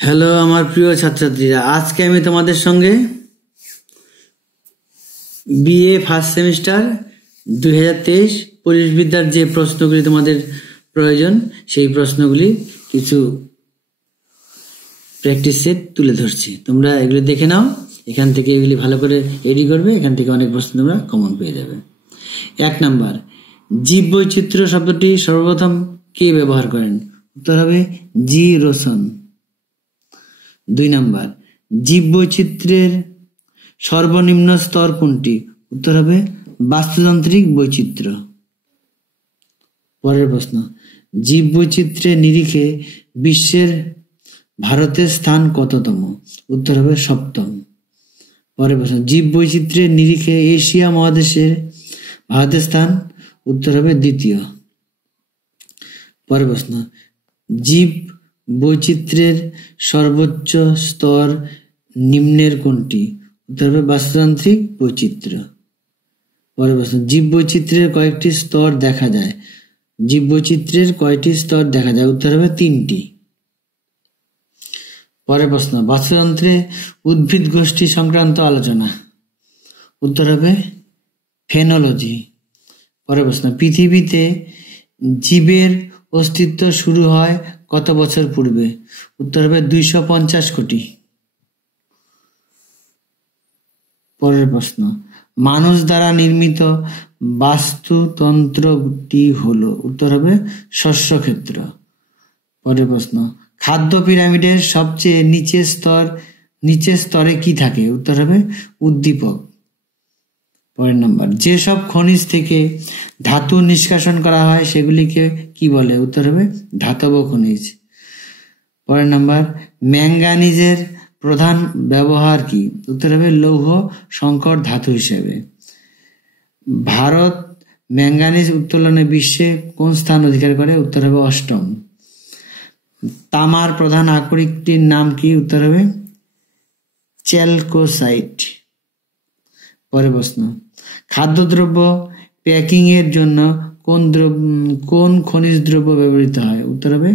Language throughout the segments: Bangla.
হ্যালো আমার প্রিয় ছাত্রছাত্রীরা, আজকে আমি তোমাদের সঙ্গে বিএ ফার্স্ট সেমিস্টার 2023 পরিবেশবিদ্যার যে প্রশ্নগুলি তোমাদের প্রয়োজন সেই প্রশ্নগুলি কিছু প্র্যাকটিস সেট তুলে ধরছি। তোমরা এগুলি দেখে নাও, এখান থেকে এগুলি ভালো করে রেডি করবে, এখান থেকে অনেক প্রশ্ন তোমরা কমন পেয়ে যাবে। 1 নাম্বার, জীববৈচিত্র্য শব্দটি সর্বপ্রথম কে ব্যবহার করেন? উত্তর হবে জি রোসন। 2 নাম্বার, জীববৈচিত্র্যের সর্বনিম্ন স্তর কোনটি? উত্তর হবে বাস্তুতান্ত্রিক বৈচিত্র্য। পরের প্রশ্ন, জীববৈচিত্র্যের নিরিখে বিশ্বের ভারতের স্থান কততম? উত্তর হবে 7ম। পরের প্রশ্ন, জীববৈচিত্র্যের নিরিখে এশিয়া মহাদেশের ভারতের স্থান? উত্তর হবে 2য়। পরের প্রশ্ন, জীব বৈচিত্র্যের সর্বোচ্চ স্তর নিম্নের কোনটি? উত্তর হবে বাস্তুতান্ত্রিক বৈচিত্র্য। পরের প্রশ্ন, জীববৈচিত্র্যের কয়েকটি স্তর দেখা যায়? জীববৈচিত্র্যের কয়টি স্তর দেখা যায়? উত্তর হবে 3টি। পরের প্রশ্ন, বাস্তুতন্ত্রে উদ্ভিদ গোষ্ঠী সংক্রান্ত আলোচনা? উত্তর হবে ফেনোলজি। পরের প্রশ্ন, পৃথিবীতে জীবের অস্তিত্ব শুরু হয় কত বছর পূর্বে? উত্তর হবে 250 কোটি। পরের প্রশ্ন, মানুষ দ্বারা নির্মিত বাস্তুতন্ত্রটি হলো? উত্তর হবে শস্যক্ষেত্র। পরের প্রশ্ন, খাদ্য পিরামিডের সবচেয়ে নিচের স্তরে কি থাকে? উত্তর হবে উদ্দীপক। পরের নাম্বার, যেসব খনিজ থেকে ধাতু নিষ্কাশন করা হয় সেগুলিকে কি বলে? উত্তর হবে ধাতব খনিজ। পরের নাম্বার, ম্যাঙ্গানিজের প্রধান ব্যবহার কি? উত্তর হবে লৌহ সংকর ধাতু হিসেবে। ভারত ম্যাঙ্গানিজ উত্তোলনে বিশ্বে কোন স্থান অধিকার করে? উত্তর হবে 8ম। তামার প্রধান আকরিকটির নাম কি? উত্তর হবে চ্যালকোসাইট। পরের প্রশ্ন, খাদ্যদ্রব্য প্যাকিং এর জন্য কোন খনিজ দ্রব্য ব্যবহৃত হয়? উত্তর হবে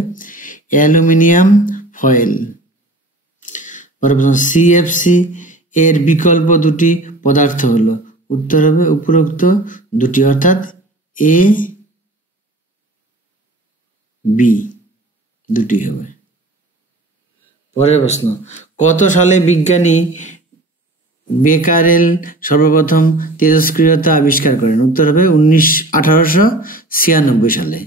অ্যালুমিনিয়াম ফয়েল। পরের প্রশ্ন, সিএফসি এর বিকল্প দুটি পদার্থ হলো? উত্তর হবে উপরোক্ত দুটি, অর্থাৎ এ বি দুটি হবে। পরের প্রশ্ন, কত সালে বিজ্ঞানী বেকারেল সর্বপ্রথম তেজস্ক্রিয়তা আবিষ্কার করেন? উত্তর হবে 1896 সালে।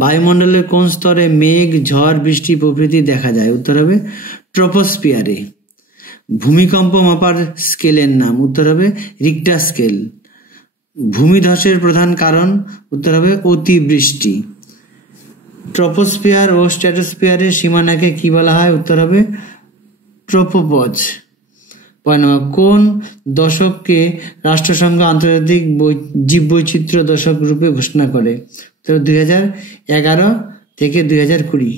বায়ুমণ্ডলের কোন স্তরে মেঘ, ঝড়, বৃষ্টি প্রভৃতি দেখা যায়? উত্তর হবে ট্রপোস্ফিয়ারে। ভূমিকম্প মাপার স্কেলের নাম? উত্তর হবে রিক্টার স্কেল। ভূমিধসের প্রধান কারণ? উত্তর হবে অতিবৃষ্টি। ট্রপোস্ফিয়ার ও স্ট্র্যাটোস্ফিয়ারের সীমানাকে কি বলা হয়? উত্তর হবে ট্রপোপজ। কোন দশককে রাষ্ট্রসংঘ আন্তর্জাতিক জীববৈচিত্র্য দশক রূপে ঘোষণা করে? 2011 থেকে 2020।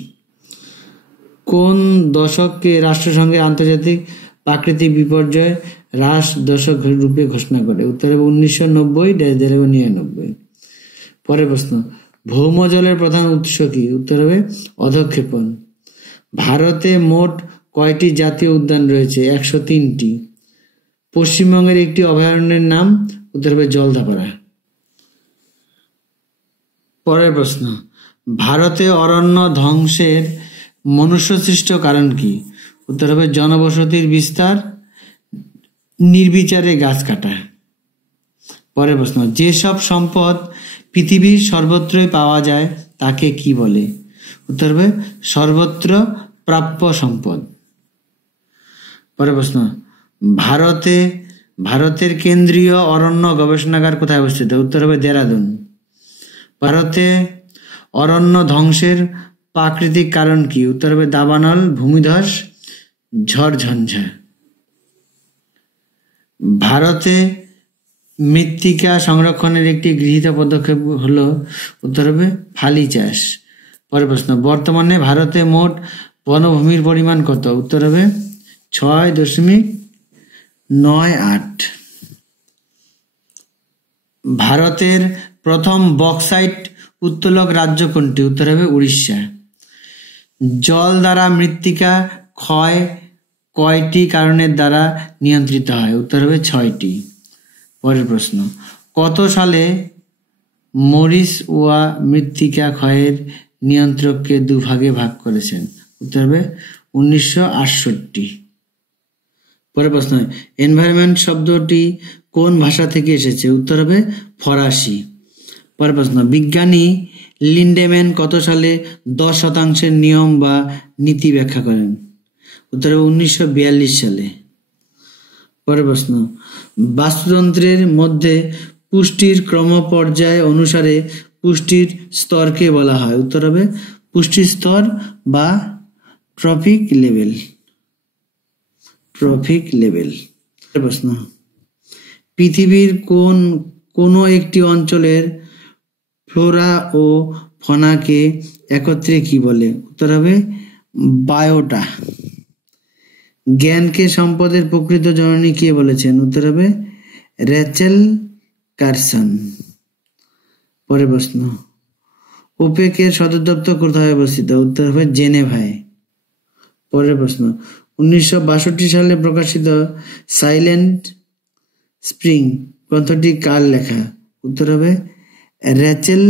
কোন দশককে রাষ্ট্রসংঘের আন্তর্জাতিক প্রাকৃতিক বিপর্যয় হ্রাস দশক রূপে ঘোষণা করে? উত্তর হবে 1990-99। পরের প্রশ্ন, ভৌমজলের প্রধান উৎস কি? উত্তর হবে অধঃক্ষেপণ। ভারতে মোট কয়টি জাতীয় উদ্যান রয়েছে? 103টি। পশ্চিমবঙ্গের একটি অভয়ারণ্যের নাম? উত্তর হবে জলদাপাড়া। পরের প্রশ্ন, ভারতে অরণ্য ধ্বংসের মনুষ্যসৃষ্ট কারণ কি? উত্তর হবে জনবসতির বিস্তার, নির্বিচারে গাছ কাটা। পরের প্রশ্ন, যেসব সম্পদ পৃথিবীর সর্বত্রই পাওয়া যায় তাকে কি বলে? উত্তর হবে সর্বত্র প্রাপ্য সম্পদ। পরের প্রশ্ন, ভারতের কেন্দ্রীয় অরণ্য গবেষণাগার কোথায় অবস্থিত? উত্তর হবে দেরাদুন। ভারতে অরণ্য ধ্বংসের প্রাকৃতিক কারণ কি? উত্তর হবে দাবানল, ভূমিধস, ঝড়ঝঞ্ঝা। ভারতে মৃত্তিকা সংরক্ষণের একটি গৃহীত পদক্ষেপ হলো? উত্তর হবে ফালি চাষ। পরের প্রশ্ন, বর্তমানে ভারতে মোট বনভূমির পরিমাণ কত? উত্তর হবে 6.98। ভারতের প্রথম বক্সাইট উত্তোলক রাজ্য কোনটি? উত্তর হবে উড়িষ্যা। জল দ্বারা মৃত্তিকা ক্ষয় কয়টি কারণের দ্বারা নিয়ন্ত্রিত হয়? উত্তর হবে 6টি। পরের প্রশ্ন, কত সালে মরিস ওয়া মৃত্তিকা ক্ষয়ের নিয়ন্ত্রককে দুভাগে ভাগ করেছেন? উত্তর হবে 1968। পরের প্রশ্ন, এনভায়রনমেন্ট শব্দটি কোন ভাষা থেকে এসেছে? উত্তর হবে ফরাসি। পরের প্রশ্ন, বিজ্ঞানী লিন্ডেম্যান কত সালে 10% নিয়ম বা নীতি ব্যাখ্যা করেন? উত্তর হবে 1942 সালে। পরের প্রশ্ন, বাস্তুতন্ত্রের মধ্যে পুষ্টির ক্রমপর্যায় অনুসারে পুষ্টির স্তরকে বলা হয়? উত্তর হবে পুষ্টির স্তর বা ট্রপিক লেভেল। প্রশ্ন, পৃথিবীর কোন একটি অঞ্চলের ফ্লোরা ও ফনাকে একত্রে কি বলে? উত্তর হবে বায়োটা। জ্ঞানকে সম্পদের প্রকৃত জননী কে বলেছেন? উত্তর হবে রেচেল কারসন। পরের প্রশ্ন, ওপেকের সদর দপ্তর কোথায় অবস্থিত? উত্তর হবে জেনেভায়। পরের প্রশ্ন, 1962 সালে প্রকাশিত সাইলেন্ট স্প্রিং গ্রন্থটি কার লেখা? উত্তর হবে রেচেল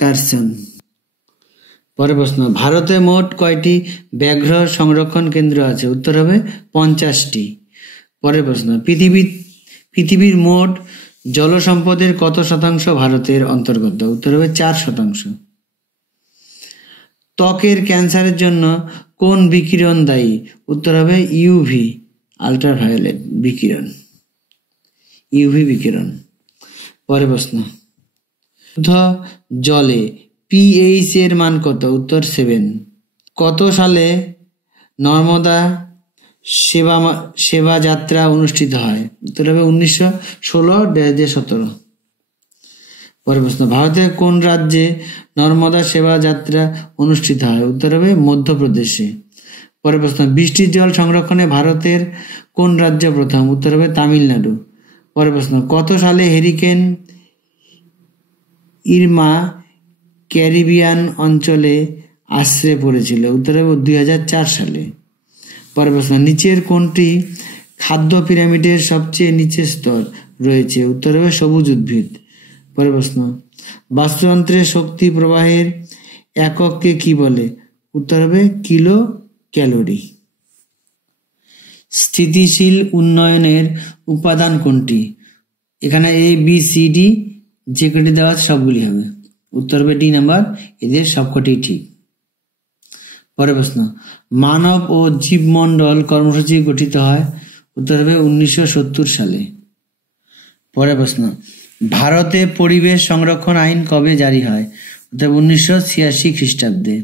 কারসন। পরের প্রশ্ন, ভারতে মোট কয়টি ব্যাঘ্র সংরক্ষণ কেন্দ্র আছে? উত্তর হবে 50টি। পরের প্রশ্ন, পৃথিবীর মোট জলসম্পদের কত শতাংশ ভারতের অন্তর্গত? উত্তর হবে 4%। ত্বকের ক্যান্সারের জন্য কোন বিকিরণ দায়ী? উত্তর হবে ইউভি আল্ট্রাভায়োলেট বিকিরণ। পরের প্রশ্ন, শুদ্ধ জলে পিএইচ এর মান কত? উত্তর 7। কত সালে নর্মদা সেবা যাত্রা অনুষ্ঠিত হয়? উত্তর হবে 1916-17। পরের প্রশ্ন, ভারতের কোন রাজ্যে নর্মদা সেবা যাত্রা অনুষ্ঠিত হয়? উত্তর হবে মধ্যপ্রদেশে। পরের প্রশ্ন, বৃষ্টির জল সংরক্ষণে ভারতের কোন রাজ্য প্রথম? উত্তর হবে তামিলনাড়ু। পরের প্রশ্ন, কত সালে হ্যারিকেন ইরমা ক্যারিবিয়ান অঞ্চলে আছড়ে পড়েছিল? উত্তর হবে 2004 সালে। পরের প্রশ্ন, নিচের কোনটি খাদ্য পিরামিডের সবচেয়ে নিচের স্তর রয়েছে? উত্তর হবে সবুজ উদ্ভিদ। পরের প্রশ্ন, বাস্তুতন্ত্রে শক্তি প্রবাহের একককে কি বলে? উত্তর হবে কিলো ক্যালোরি। স্থিতিশীল উন্নয়নের উপাদান কোনটি? এখানে ABCD যে কটি দেওয়া আছে সবগুলি হবে। উত্তর হবে ডি নাম্বার, এদের সবকটি ঠিক। পরের প্রশ্ন, মানব ও জীবমণ্ডল কর্মসূচি গঠিত হয়? উত্তর হবে 1970 সালে। পরের প্রশ্ন, ভারতে পরিবেশ সংরক্ষণ আইন কবে জারি হয়? উত্তর 1986 খ্রিস্টাব্দে।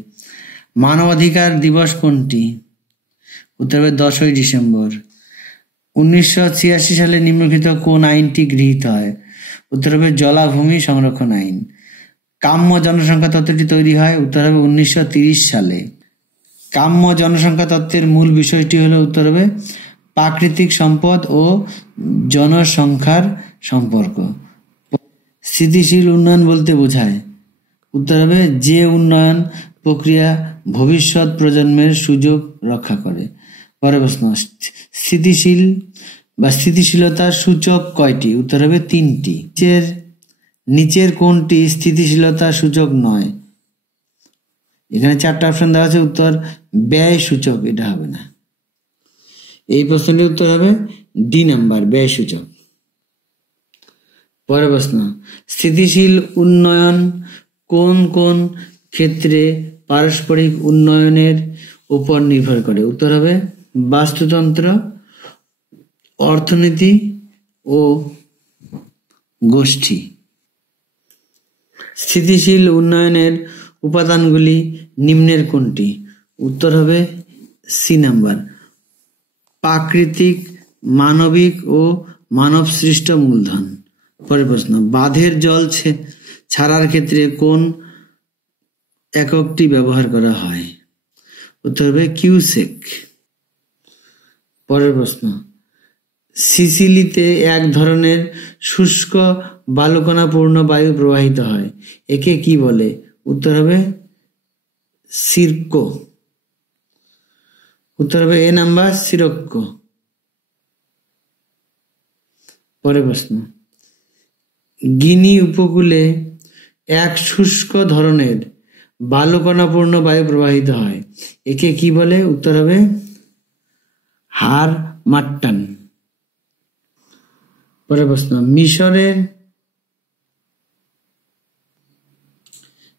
মানবাধিকার দিবস কোনটি? উত্তর হবে 10ই ডিসেম্বর। 1986 সালে নিম্নলিখিত কোন আইনটি গৃহীত হয়? উত্তর হবে জলাভূমি সংরক্ষণ আইন। কাম্য জনসংখ্যা তত্ত্বটি তৈরি হয়? উত্তর হবে 1930 সালে। কাম্য জনসংখ্যা তত্ত্বের মূল বিষয়টি হলো উত্তর হবে প্রাকৃতিক সম্পদ ও জনসংখ্যার সম্পর্ক। স্থিতিশীল উন্নয়ন বলতে বোঝায়? উত্তর হবে যে উন্নয়ন প্রক্রিয়া ভবিষ্যৎ প্রজন্মের সুযোগ রক্ষা করে। পরের প্রশ্ন, স্থিতিশীলতার সূচক কয়টি? উত্তর হবে 3টি। নিচের কোনটি স্থিতিশীলতার সূচক নয়? এখানে 4টা অপশন দেওয়া আছে, উত্তর ব্যয় সূচক, এটা হবে না। এই প্রশ্নটির উত্তর হবে ডি নাম্বার, ব্যয় সূচক। পরের প্রশ্ন, স্থিতিশীল উন্নয়ন কোন কোন ক্ষেত্রে পারস্পরিক উন্নয়নের উপর নির্ভর করে? উত্তর হবে বাস্তুতন্ত্র, অর্থনীতি ও গোষ্ঠী। স্থিতিশীল উন্নয়নের উপাদানগুলি নিম্নের কোনটি? উত্তর হবে সি নাম্বার, প্রাকৃতিক, মানবিক ও মানব সৃষ্ট মূলধন। পরের প্রশ্ন, বাঁধের জল ছাড়ার ক্ষেত্রে কোন এককটি ব্যবহার করা হয়? উত্তর হবে কিউসেক। পরের প্রশ্ন, সিসিলিতে এক ধরনের শুষ্ক বালুকণাপূর্ণ বায়ু প্রবাহিত হয়, একে কি বলে? উত্তর হবে সির্কো। উত্তর হবে এ নাম্বার সিরক্কো। পরের প্রশ্ন, গিনি উপকূলে এক শুষ্ক ধরনের বালুকণাপূর্ণ বায়ু প্রবাহিত হয়, একে কি বলে? উত্তর হবে হারমাট্টান। পরের প্রশ্ন,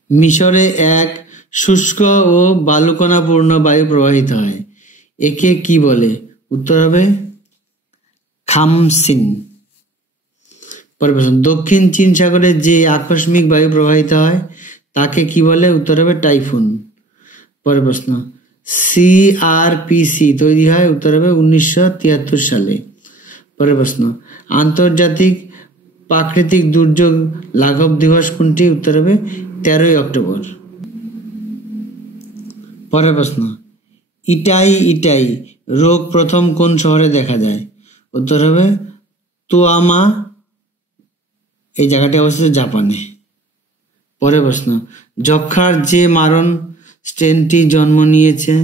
মিশরে এক শুষ্ক ও বালুকণাপূর্ণ বায়ু প্রবাহিত হয়, একে কি বলে? উত্তর হবে খামসিন। পরের প্রশ্ন, দক্ষিণ চীন সাগরে যে আকস্মিক বায়ু প্রবাহিত হয় তাকে কি বলে? উত্তর হবে টাইফুন। পরের প্রশ্ন, CRPC তৈরি হয়? উত্তর হবে 1973 সালে। পরের প্রশ্ন, আন্তর্জাতিক প্রাকৃতিক দুর্যোগ লাঘব দিবস কোনটি? উত্তর হবে 13ই অক্টোবর। পরের প্রশ্ন, ইটাই রোগ প্রথম কোন শহরে দেখা যায়? উত্তর হবে তোয়ামা, এই জায়গাটি অবস্থিত জাপানে। পরের প্রশ্ন, যক্ষার যে মারণ স্ট্রেনটি জন্ম নিয়েছে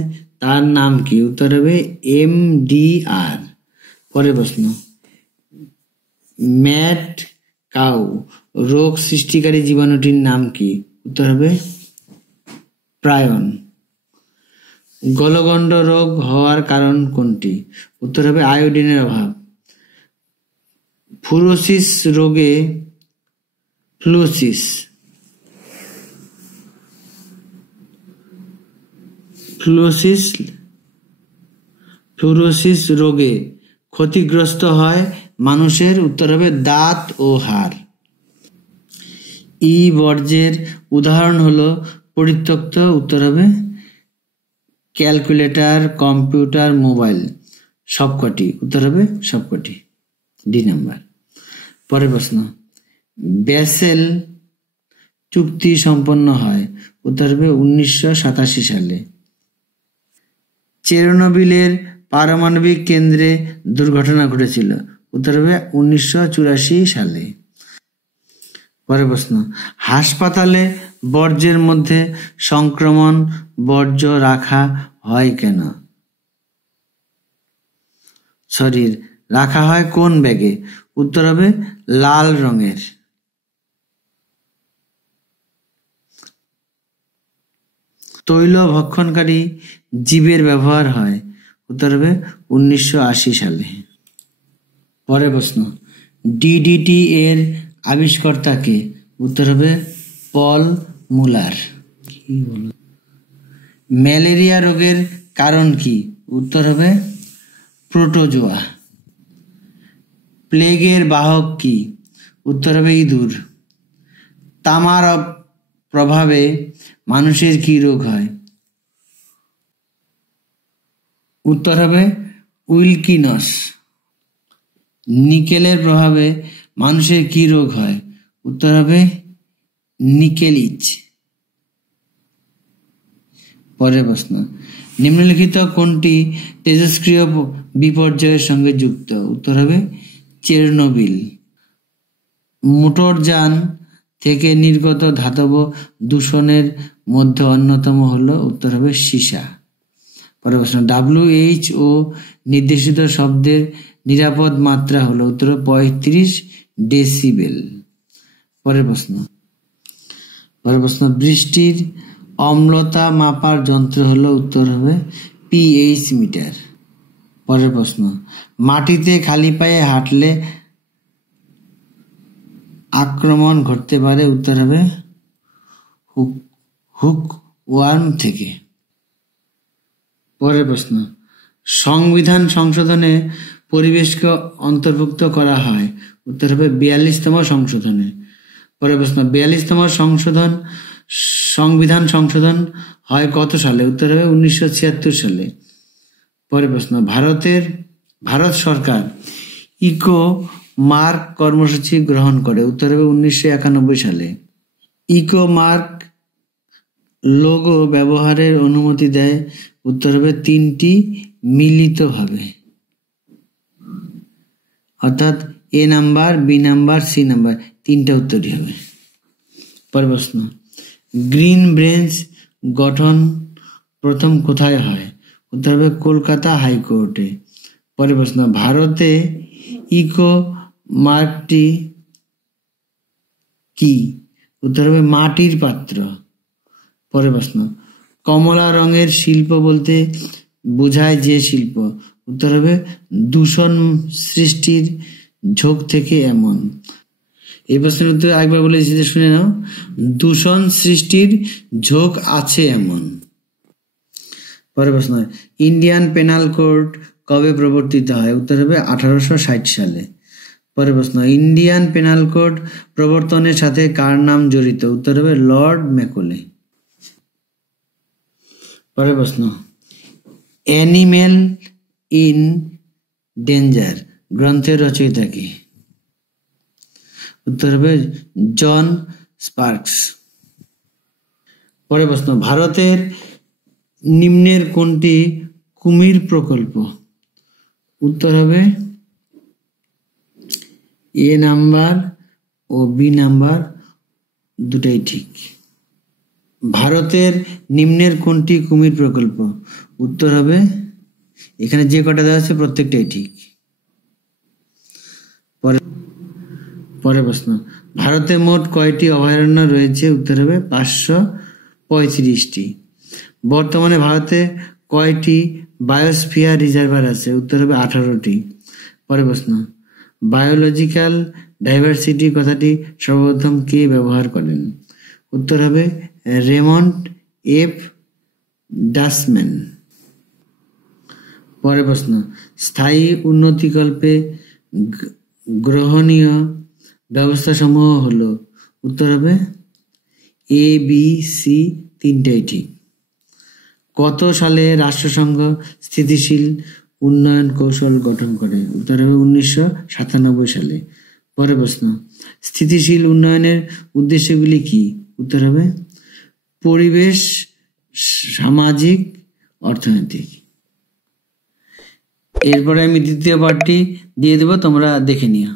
তার নাম কি? উত্তর হবে MDR। পরের প্রশ্ন, ম্যাড কাউ রোগ সৃষ্টিকারী জীবাণুটির নাম কি? উত্তর হবে প্রায়ন। গলগণ্ড রোগ হওয়ার কারণ কোনটি? উত্তর হবে আয়োডিনের অভাব। ফ্লুরোসিস রোগে ফ্লুরোসিস রোগে ক্ষতিগ্রস্ত হয় মানুষের? উত্তর হবে দাঁত ও হাড়। বর্জ্যের উদাহরণ হলো পরিত্যক্ত? উত্তর হবে ক্যালকুলেটর, কম্পিউটার, মোবাইল, সবকটি। উত্তর হবে সবকটি, ডি নাম্বার। পরের প্রশ্ন, ব্যাসেল চুক্তি সম্পন্ন হয়? উত্তর হবে 1987 সালে। চেরনোবিলের পারমাণবিক কেন্দ্রে দুর্ঘটনা ঘটেছিল? উত্তর হবে 1984 সালে। পরের প্রশ্ন, হাসপাতালে বর্জ্যের মধ্যে সংক্রমণ বর্জ্য রাখা হয় কেন? রাখা হয় কোন ব্যাগে? উত্তর হবে লাল রঙের। তৈল ভক্ষণকারী জীবের ব্যবহার হয়? উত্তর হবে 1980 সালে। পরের প্রশ্ন, DDT এর আবিষ্কর্তা কে? উত্তর হবে পল মুলার। ম্যালেরিয়া রোগের কারণ কি? উত্তর হবে প্রোটোজোয়া। প্লেগের বাহক কি? উত্তর হবে ইঁদুর। তামার প্রভাবে মানুষের কি রোগ হয়? উত্তর হবে উইলকিনস। নিকেলের প্রভাবে মানুষের কি রোগ হয়? উত্তর হবে নিকেলিচ। পরের প্রশ্ন, নিম্নলিখিত কোনটি তেজস্ক্রিয় বিপর্যয়ের সঙ্গে যুক্ত? উত্তর হবে চেরনোবিল। মোটরযান থেকে নির্গত ধাতব দূষণের মধ্যে অন্যতম হলো? উত্তর হবে সীসা। পরের প্রশ্ন, WHO নির্দেশিত শব্দের নিরাপদ মাত্রা হলো? উত্তর 35 ডেসিবেল। পরের প্রশ্ন, বৃষ্টির অম্লতা মাপার যন্ত্র হলো? উত্তর হবে pH মিটার। পরের প্রশ্ন, মাটিতে খালি পায়ে হাঁটলে আক্রমণ ঘটতে পারে? উত্তর হবে হুকওয়ার্ম থেকে। পরের প্রশ্ন, সংবিধান সংশোধনে পরিবেশকে অন্তর্ভুক্ত করা হয়? উত্তর হবে 42তম সংশোধনে। পরের প্রশ্ন, 42তম সংবিধান সংশোধন হয় কত সালে? উত্তর হবে 1976 সালে। পরের প্রশ্ন, ভারত সরকার ইকো মার্ক কর্মসূচি গ্রহণ করে? উত্তর হবে 1991 সালে। ইকো মার্ক লোগো ব্যবহারের অনুমতি দেয়? উত্তর হবে 3টি মিলিতভাবে, অর্থাৎ A number, B number, C number, 3টা উত্তরই হবে। পরের প্রশ্ন, গ্রিন ব্রেঞ্চ গঠন প্রথম কোথায় হয়? উত্তর হবে কলকাতা হাইকোর্টে। পরের প্রশ্ন, ভারতে ইকো মার্কটি কি? উত্তর হবে মাটির পাত্র। পরের প্রশ্ন, কমলা রঙের শিল্প বলতে বোঝায় যে শিল্প? উত্তর হবে দূষণ সৃষ্টির ঝোঁক থেকে এমন। এই প্রশ্নের উত্তর একবার বলে দিচ্ছি, শুনে নাও। দূষণ সৃষ্টির ঝোঁক আছে এমন। পরের প্রশ্ন, ইন্ডিয়ান পেনাল কোড কবে প্রবর্তিত হয়? উত্তর হবে 1860 সালে। পরের প্রশ্ন, ইন্ডিয়ান পেনাল কোড প্রবর্তনের সাথে কার নাম জড়িত? উত্তর হবে লর্ড ম্যাকলে। পরের প্রশ্ন, অ্যানিমেল ইন ডেঞ্জার গ্রন্থের রচয়িতা কে? উত্তর হবে জন স্পার্কস। পরের প্রশ্ন, ভারতের নিম্নের কোনটি কুমির প্রকল্প? উত্তর হবে এ নাম্বার ও বি নাম্বার দুটাই ঠিক। ভারতের নিম্নের কোনটি কুমির প্রকল্প? উত্তর হবে, এখানে যে কটা দেওয়া আছে প্রত্যেকটাই ঠিক। পরের প্রশ্ন, ভারতে মোট কয়টি অভয়ারণ্য রয়েছে? উত্তর হবে 535টি। বর্তমানে ভারতে কয়টি বায়োস্ফিয়ার রিজার্ভার আছে? উত্তর হবে 18টি। পরের প্রশ্ন, বায়োলজিক্যাল ডাইভার্সিটি কথাটি সর্বপ্রথম কে ব্যবহার করেন? উত্তর হবে রেমন্ড এফ ডাসম্যান। পরের প্রশ্ন, স্থায়ী উন্নতিকল্পে গ্রহণীয় ব্যবস্থাসমূহ হলো? উত্তর হবে এ বি সি তিনটাই ঠিক। কত সালে রাষ্ট্রসংঘ স্থিতিশীল উন্নয়ন কৌশল গঠন করে? উত্তর হবে 1997 সালে। পরের প্রশ্ন, স্থিতিশীল উন্নয়নের উদ্দেশ্যগুলি কি? উত্তর হবে পরিবেশ, সামাজিক, অর্থনৈতিক। এরপরে আমি দ্বিতীয় পার্টটি দিয়ে দেব, তোমরা দেখে নিও।